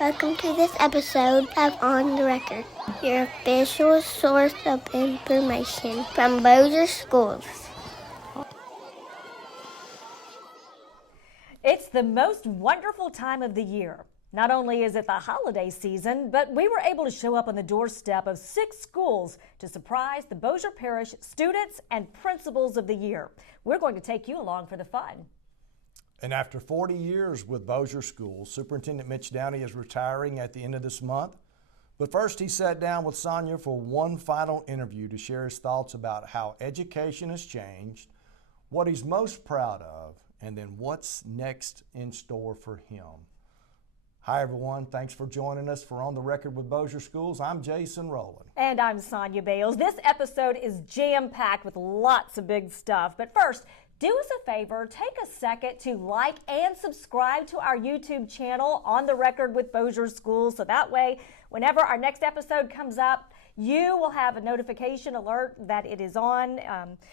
Welcome to this episode of On the Record, your official source of information from Bossier Schools. It's the most wonderful time of the year. Not only is it the holiday season, but we were able to show up on the doorstep of 6 schools to surprise the Bossier Parish students and principals of the year. We're going to take you along for the fun. And after 40 years with Bossier Schools, Superintendent Mitch Downey is retiring at the end of this month. But first, he sat down with Sonia for one final interview to share his thoughts about how education has changed, what he's most proud of, and then what's next in store for him. Hi, everyone. Thanks for joining us for On the Record with Bossier Schools. I'm Jason Rowland. And I'm Sonia Bales. This episode is jam-packed with lots of big stuff. But first, do us a favor, take a second to like and subscribe to our YouTube channel, On the Record with Bossier Schools, so that way, whenever our next episode comes up, you will have a notification alert that it is on.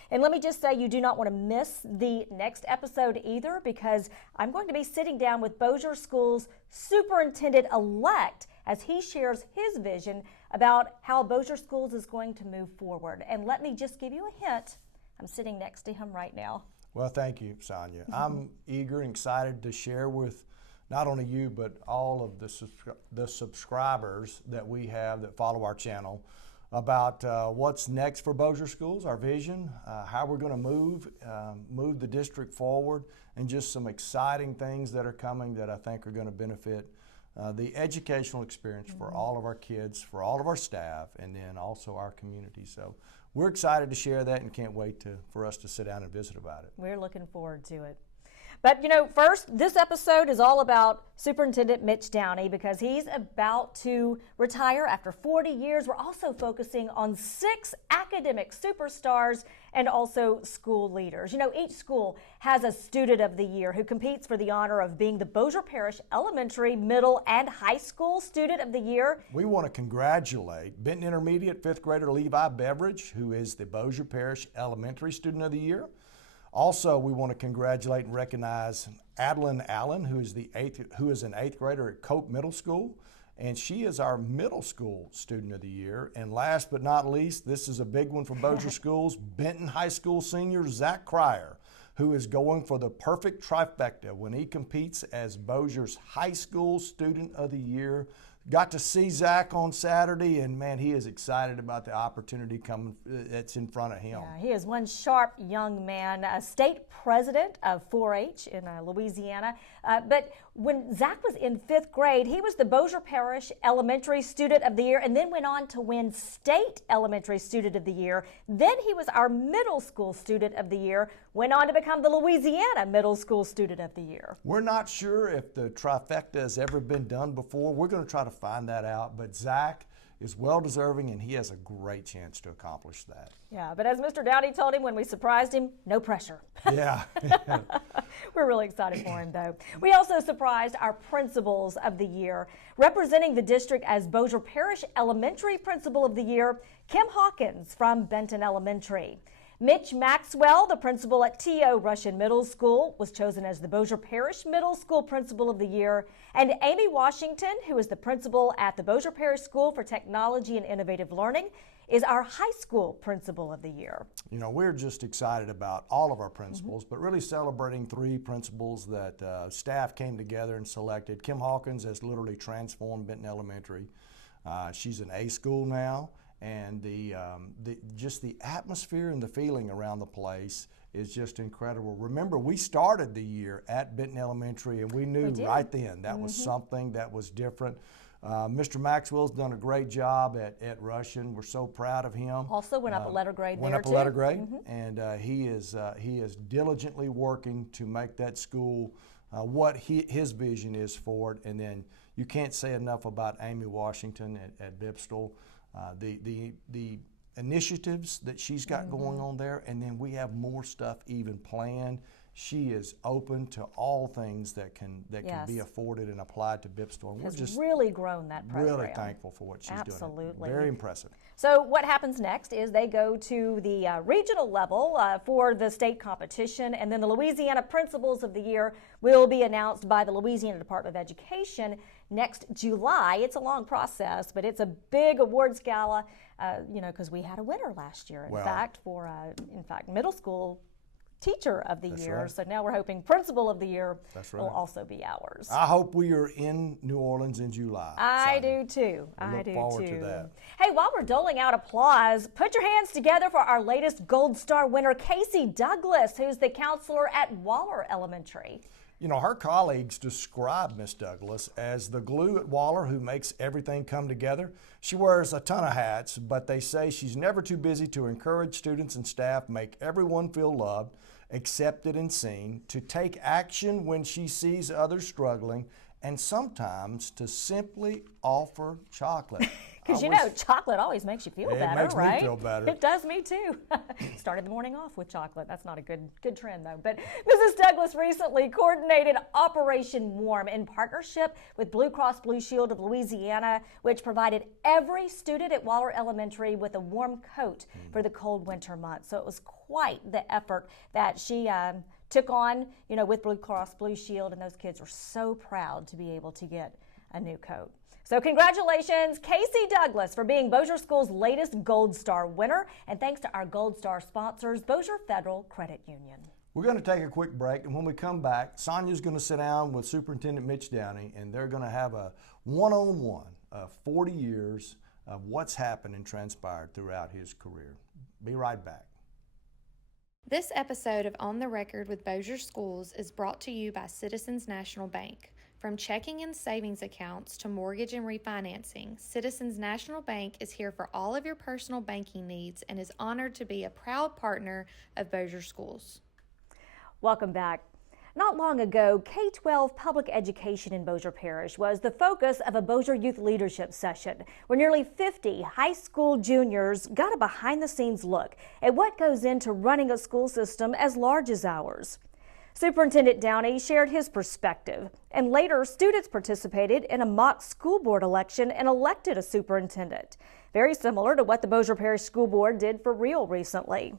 And let me just say, you do not want to miss the next episode either, because I'm going to be sitting down with Bossier Schools Superintendent-elect as he shares his vision about how Bossier Schools is going to move forward. And let me just give you a hint. I'm sitting next to him right now. Well, thank you, Sonia. I'm eager and excited to share with not only you, but all of the subscribers that we have that follow our channel about what's next for Bossier Schools, our vision, how we're going to move the district forward, and just some exciting things that are coming that I think are going to benefit the educational experience for all of our kids, for all of our staff, and then also our community. So we're excited to share that and can't wait for us to sit down and visit about it. We're looking forward to it. But, first, this episode is all about Superintendent Mitch Downey because he's about to retire after 40 years. We're also focusing on 6 academic superstars and also school leaders. Each school has a student of the year who competes for the honor of being the Bossier Parish Elementary, Middle, and High School Student of the Year. We want to congratulate Benton Intermediate 5th grader Levi Beveridge, who is the Bossier Parish Elementary Student of the Year. Also, we want to congratulate and recognize Adeline Allen, who is an 8th grader at Cope Middle School, and she is our Middle School Student of the Year. And last but not least, this is a big one for Bossier Schools, Benton High School senior Zach Cryer, who is going for the perfect trifecta when he competes as Bossier's High School Student of the Year. Got to see Zach on Saturday, and man, he is excited about the opportunity coming that's in front of him. Yeah, he is one sharp young man, a state president of 4-H in Louisiana. But when Zach was in 5th grade, he was the Bossier Parish Elementary Student of the Year and then went on to win State Elementary Student of the Year. Then he was our Middle School Student of the Year, went on to become the Louisiana Middle School Student of the Year. We're not sure if the trifecta has ever been done before. We're going to try to find that out, but Zach is well deserving and he has a great chance to accomplish that. Yeah, but as Mr. Downey told him when we surprised him, no pressure. Yeah. We're really excited for him, though. We also surprised our principals of the year. Representing the district as Bossier Parish Elementary Principal of the Year, Kim Hawkins from Benton Elementary. Mitch Maxwell, the principal at T.O. Russian Middle School, was chosen as the Bossier Parish Middle School Principal of the Year. And Amy Washington, who is the principal at the Bossier Parish School for Technology and Innovative Learning, is our High School Principal of the Year. We're just excited about all of our principals, but really celebrating 3 principals that staff came together and selected. Kim Hawkins has literally transformed Benton Elementary. She's an A school now. And the atmosphere and the feeling around the place is just incredible. Remember, we started the year at Benton Elementary, and we knew right then that was something that was different. Mr. Maxwell's done a great job at Russian. We're so proud of him. Also went up a letter grade there, too. Went up a letter grade, and he is diligently working to make that school what his vision is for it. And then you can't say enough about Amy Washington at Bipstal. The initiatives that she's got going on there, and then we have more stuff even planned she is open to all things that can Yes. be afforded and applied to BIPSTOR. And we're Has just really grown that program. really thankful for what she's doing. Absolutely. Very impressive. So what happens next is they go to the regional level for the state competition, and then the Louisiana Principals of the Year will be announced by the Louisiana Department of Education next July. It's a long process, but it's a big awards gala, because we had a winner last year, in fact, for middle school Teacher of the Year. Right. So now we're hoping Principal of the Year That's right. will also be ours. I hope we are in New Orleans in July. I Sonia. do too. I look forward to that. Hey, while we're doling out applause, put your hands together for our latest Gold Star winner, Casey Douglas, who's the counselor at Waller Elementary. You know, her colleagues describe Miss Douglas as the glue at Waller who makes everything come together. She wears a ton of hats, but they say she's never too busy to encourage students and staff, make everyone feel loved, accepted and seen, to take action when she sees others struggling, and sometimes to simply offer chocolate. Because chocolate always makes you feel better, makes right? me feel better. It does me too. Started the morning off with chocolate. That's not a good trend though. But Mrs. Douglas recently coordinated Operation Warm in partnership with Blue Cross Blue Shield of Louisiana, which provided every student at Waller Elementary with a warm coat for the cold winter months. So it was quite the effort that she took on, with Blue Cross Blue Shield, and those kids were so proud to be able to get a new coat. So congratulations, Casey Douglas, for being Bossier School's latest Gold Star winner, and thanks to our Gold Star sponsors, Bossier Federal Credit Union. We're going to take a quick break, and when we come back, Sonia's going to sit down with Superintendent Mitch Downey, and they're going to have a one-on-one of 40 years of what's happened and transpired throughout his career. Be right back. This episode of On the Record with Bossier Schools is brought to you by Citizens National Bank. From checking and savings accounts to mortgage and refinancing, Citizens National Bank is here for all of your personal banking needs and is honored to be a proud partner of Bossier Schools. Welcome back. Not long ago, K-12 public education in Bossier Parish was the focus of a Bossier Youth Leadership session, where nearly 50 high school juniors got a behind-the-scenes look at what goes into running a school system as large as ours. Superintendent Downey shared his perspective, and later students participated in a mock school board election and elected a superintendent, very similar to what the Bossier Parish School Board did for real recently.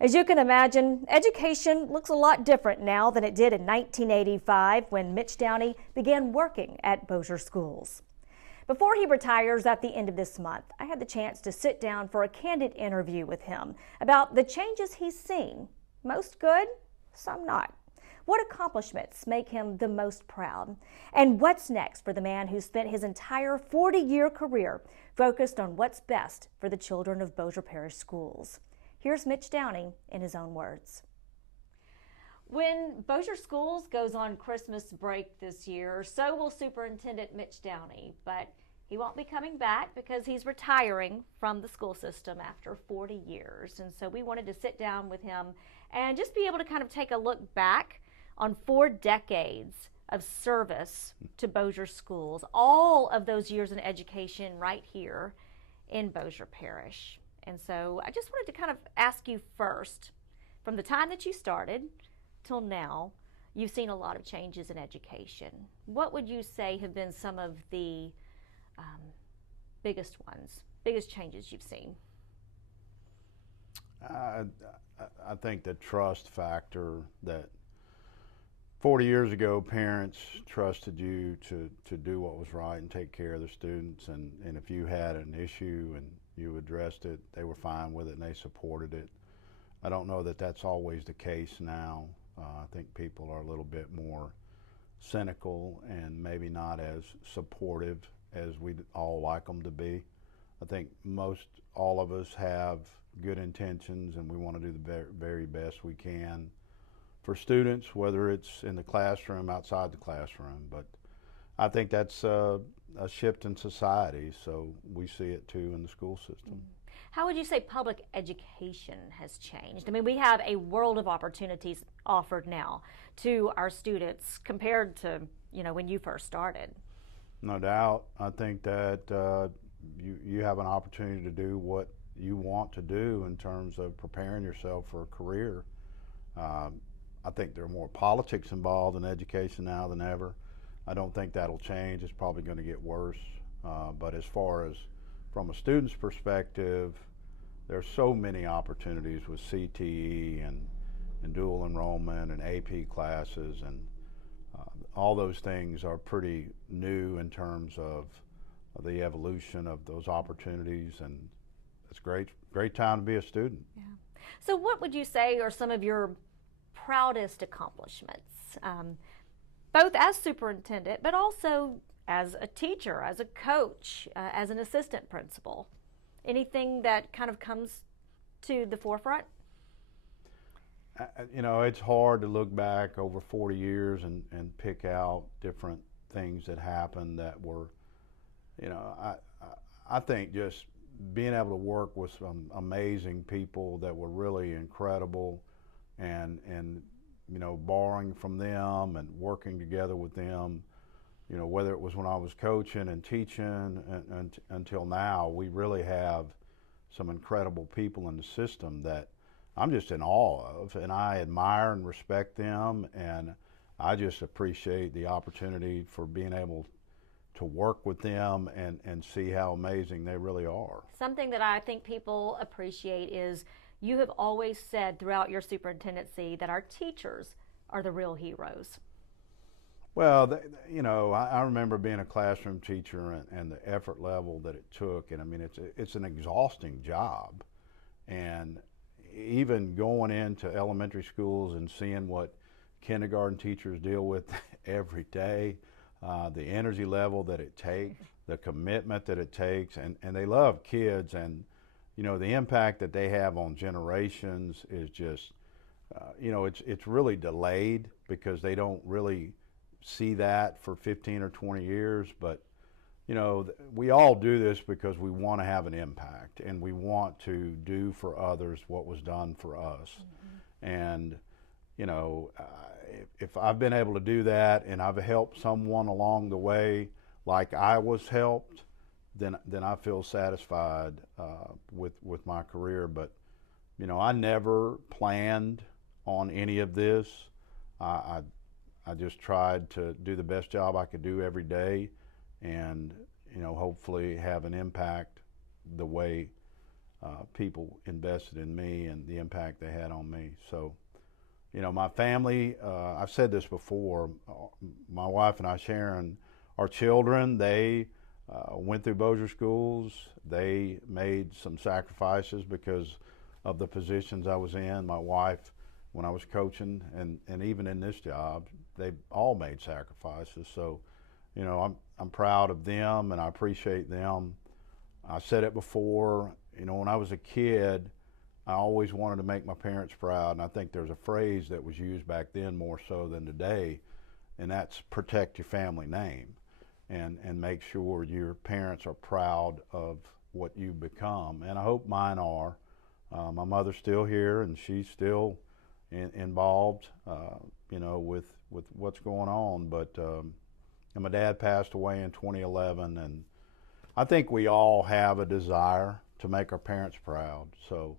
As you can imagine, education looks a lot different now than it did in 1985 when Mitch Downey began working at Bossier Schools. Before he retires at the end of this month, I had the chance to sit down for a candid interview with him about the changes he's seen. Most good, some not. What accomplishments make him the most proud? And what's next for the man who spent his entire 40-year career focused on what's best for the children of Bossier Parish schools? Here's Mitch Downey in his own words. When Bossier Schools goes on Christmas break this year, so will Superintendent Mitch Downey, but he won't be coming back because he's retiring from the school system after 40 years. And so we wanted to sit down with him and just be able to kind of take a look back on 4 decades of service to Bossier Schools, all of those years in education right here in Bossier Parish. And so I just wanted to kind of ask you first, from the time that you started till now, you've seen a lot of changes in education. What would you say have been some of the biggest changes you've seen? I think the trust factor that 40 years ago, parents trusted you to do what was right and take care of their students, and if you had an issue and you addressed it, they were fine with it and they supported it. I don't know that that's always the case now. I think people are a little bit more cynical and maybe not as supportive as we'd all like them to be. I think all of us have good intentions and we want to do the very best we can for students, whether it's in the classroom, outside the classroom. But I think that's a shift in society, so we see it too in the school system. How would you say public education has changed? I mean, we have a world of opportunities offered now to our students compared to, when you first started. No doubt. I think that you have an opportunity to do what you want to do in terms of preparing yourself for a career. I think there are more politics involved in education now than ever. I don't think that'll change. It's probably going to get worse. But as far as from a student's perspective, there's so many opportunities with CTE and dual enrollment and AP classes, and all those things are pretty new in terms of the evolution of those opportunities, and it's great time to be a student. Yeah. So what would you say are some of your proudest accomplishments, both as superintendent, but also as a teacher, as a coach, as an assistant principal? Anything that kind of comes to the forefront? You know, it's hard to look back over 40 years and pick out different things that happened that were, you know, I think just being able to work with some amazing people that were really incredible, and you know, borrowing from them and working together with them, you know, whether it was when I was coaching and teaching and until now, we really have some incredible people in the system that I'm just in awe of, and I admire and respect them, and I just appreciate the opportunity for being able to work with them and see how amazing they really are. Something that I think people appreciate is you have always said throughout your superintendency that our teachers are the real heroes. Well, you know, I remember being a classroom teacher and the effort level that it took, and I mean, it's an exhausting job, and even going into elementary schools and seeing what kindergarten teachers deal with every day, the energy level that it takes, the commitment that it takes, and they love kids, and you know, the impact that they have on generations is just, you know, it's really delayed because they don't really see that for 15 or 20 years, but you know, we all do this because we want to have an impact and we want to do for others what was done for us. Mm-hmm. And you know, if I've been able to do that and I've helped someone along the way like I was helped, then I feel satisfied with my career. But you know, I never planned on any of this. I just tried to do the best job I could do every day, and you know, hopefully have an impact the way people invested in me and the impact they had on me. So, you know, my family, I've said this before, my wife and I, Sharon, our children, they went through Bossier schools. They made some sacrifices because of the positions I was in. My wife, when I was coaching, and even in this job, they all made sacrifices. So, you know, I'm proud of them and I appreciate them. I said it before, you know, when I was a kid, I always wanted to make my parents proud, and I think there's a phrase that was used back then more so than today, and that's protect your family name and make sure your parents are proud of what you've become, and I hope mine are. My mother's still here and she's still involved, you know, with what's going on, but and my dad passed away in 2011, and I think we all have a desire to make our parents proud, so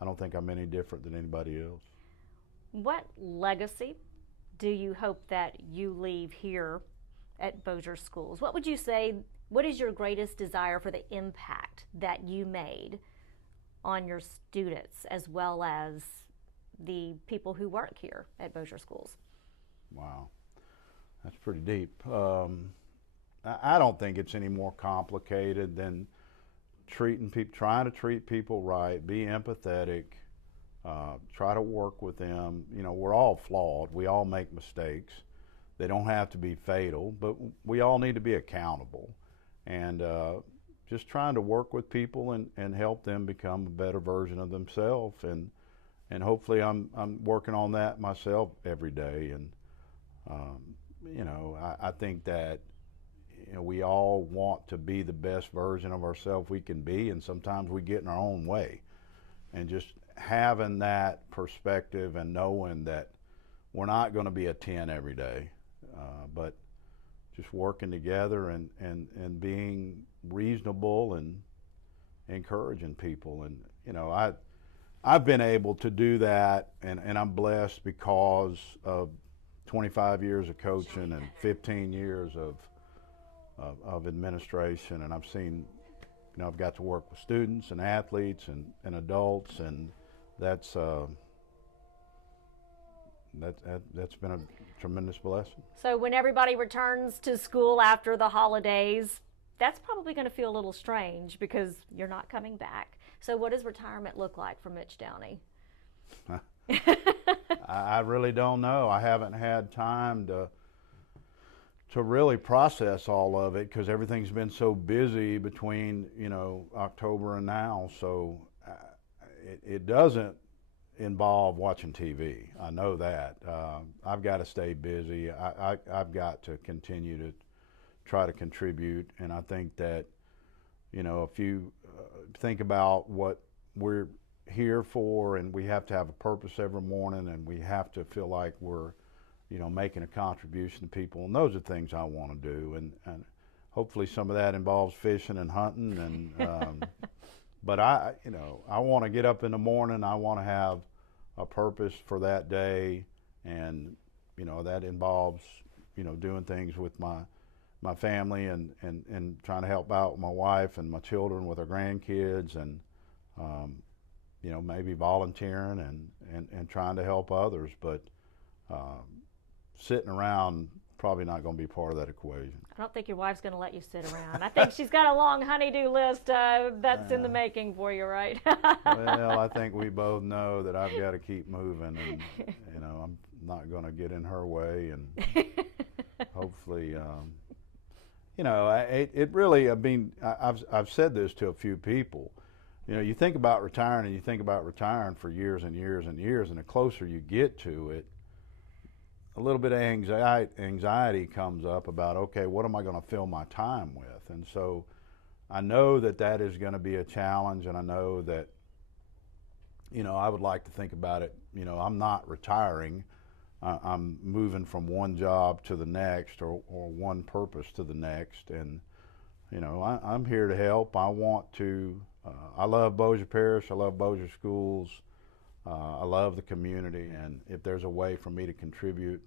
I don't think I'm any different than anybody else. What legacy do you hope that you leave here at Bossier Schools? What would you say, what is your greatest desire for the impact that you made on your students as well as the people who work here at Bossier Schools? Wow, that's pretty deep. I don't think it's any more complicated than trying to treat people right, be empathetic, try to work with them. You know, we're all flawed. We all make mistakes. They don't have to be fatal, but we all need to be accountable. And just trying to work with people and help them become a better version of themselves. And hopefully I'm working on that myself every day. And you know, I think that, you know, we all want to be the best version of ourselves we can be, and sometimes we get in our own way. And just having that perspective and knowing that we're not going to be a 10 every day, but just working together and being reasonable and encouraging people. And you know, I've been able to do that, and I'm blessed because of 25 years of coaching and 15 years of administration, and I've seen, I've got to work with students and athletes and adults, and that's been a tremendous blessing. So when everybody returns to school after the holidays, that's probably going to feel a little strange because you're not coming back. So what does retirement look like for Mitch Downey? I really don't know. I haven't had time to really process all of it because everything's been so busy between October and now. So it doesn't involve watching TV. I know that. I've got to stay busy. I've got to continue to try to contribute, and I think that if you think about what we're here for, and we have to have a purpose every morning, and we have to feel like we're making a contribution to people, and those are things I want to do, and hopefully some of that involves fishing and hunting, and but I want to get up in the morning. I want to have a purpose for that day, and that involves doing things with my family and trying to help out my wife and my children with our grandkids, and maybe volunteering and trying to help others, but sitting around probably not going to be part of that equation. I don't think your wife's going to let you sit around. I think she's got a long honey-do list that's in the making for you, right? Well, I think we both know that I've got to keep moving, and I'm not going to get in her way, and hopefully, it really. I mean, I've said this to a few people. You think about retiring, and you think about retiring for years and years and years, and the closer you get to it, a little bit of anxiety comes up about, okay, what am I going to fill my time with? And so I know that is going to be a challenge, and I know that, I would like to think about it, I'm not retiring. I'm moving from one job to the next, or one purpose to the next, and, I'm here to help. I want to, I love Bossier Parish, I love Bossier Schools. I love the community, and if there's a way for me to contribute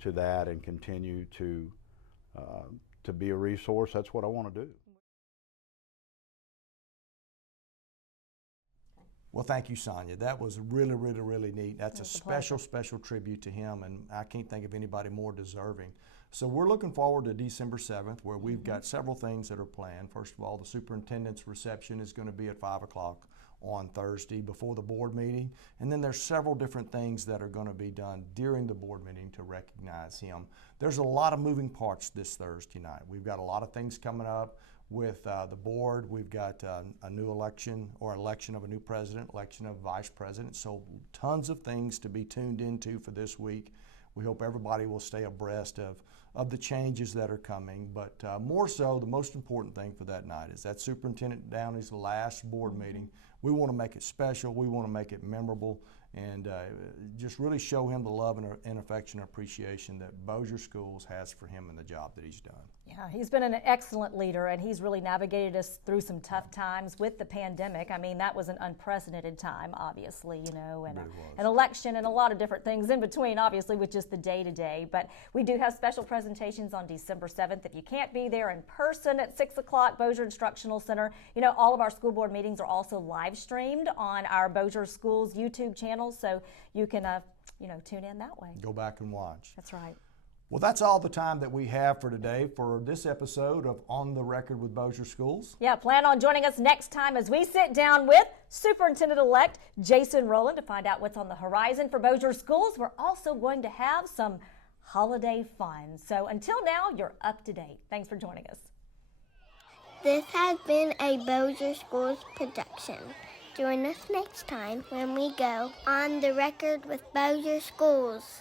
to that and continue to be a resource, that's what I want to do. Well, thank you, Sonia. That was really, really, really neat. That's a special tribute to him, and I can't think of anybody more deserving. So we're looking forward to December 7th, where we've got several things that are planned. First of all, the superintendent's reception is going to be at 5 o'clock on Thursday before the board meeting, and then there's several different things that are going to be done during the board meeting to recognize him. There's a lot of moving parts this Thursday night. We've got a lot of things coming up with the board. We've got a new election, or election of a new president, election of vice president, so tons of things to be tuned into for this week. We hope everybody will stay abreast of the changes that are coming, but more so, the most important thing for that night is that Superintendent Downey's last board meeting. We want to make it special, we want to make it memorable, and just really show him the love and affection and appreciation that Bossier Schools has for him and the job that he's done. Yeah, he's been an excellent leader, and he's really navigated us through some tough times with the pandemic. I mean, that was an unprecedented time, obviously, and an election and a lot of different things in between, obviously, with just the day-to-day. But we do have special presentations on December 7th. If you can't be there in person at 6 o'clock, Bossier Instructional Center, all of our school board meetings are also live streamed on our Bossier Schools YouTube channel, so you can, tune in that way. Go back and watch. That's right. Well, that's all the time that we have for today for this episode of On the Record with Bossier Schools. Yeah, plan on joining us next time as we sit down with Superintendent-elect Jason Rowland to find out what's on the horizon for Bossier Schools. We're also going to have some holiday fun. So until now, you're up to date. Thanks for joining us. This has been a Bossier Schools production. Join us next time when we go On the Record with Bossier Schools.